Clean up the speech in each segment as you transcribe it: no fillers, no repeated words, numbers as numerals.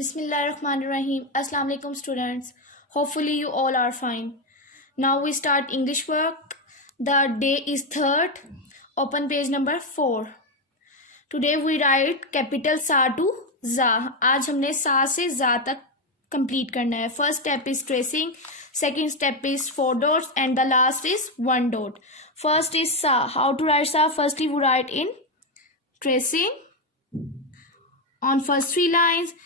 Bismillahirrahmanirrahim. Assalamu alaikum students. Hopefully you all are fine. Now we start English work. The day is 3rd. Open page number 4. Today we write capital sa to za. आज हमने सा से जा तक complete करना है. First step is tracing. Second step is 4 dots and the last is 1 dot. First is sa. How to write sa? Firstly we write in tracing on first 3 lines.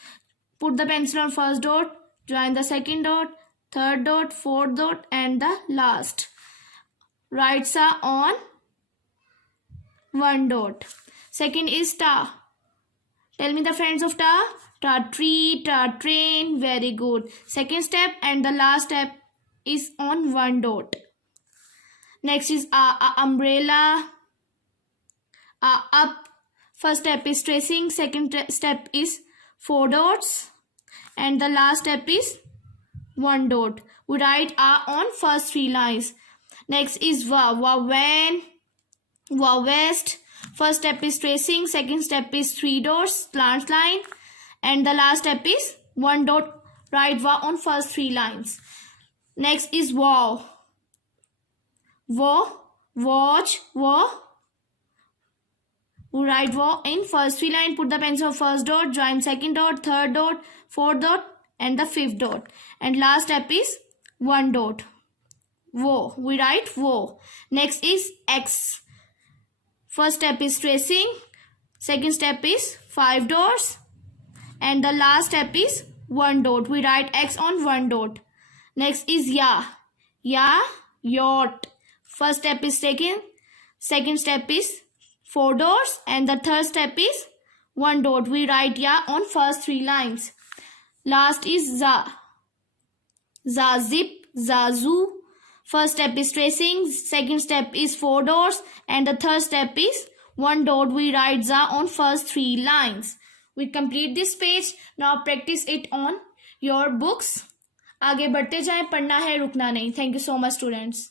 Put the pencil on first dot, join the second dot, third dot, fourth dot and the last. Write sa on 1 dot. Second is ta. Tell me the friends of ta. Ta tree, ta train. Very good. Second step and the last step is on 1 dot. Next is a umbrella. A up. First step is tracing. Second step is 4 dots and the last step is 1 dot. We write a on first 3 lines. Next is va. Va van. Va west. First step is tracing. Second step is 3 dots slant line and the last step is 1 dot. Write va on first 3 lines. Next is wow. Wow. Watch. Wow. We write wow in first 3 line. Put the pencil on first dot, join second dot, third dot, fourth dot and the fifth dot. And last step is 1 dot. Wo. We write wo. Next is X. First step is tracing. Second step is 5 dots. And the last step is 1 dot. We write X on 1 dot. Next is ya. Ya. Yacht. First step is taken. Second step is 4 dots and the third step is 1 dot. We write ya on first 3 lines. Last is za. Za zip, za zoo. First step is tracing, second step is 4 dots and the third step is 1 dot. We write za on first 3 lines. We complete this page. Now practice it on your books. आगे बढ़ते जाएं, पढ़ना है, रुकना नहीं. Thank you so much students.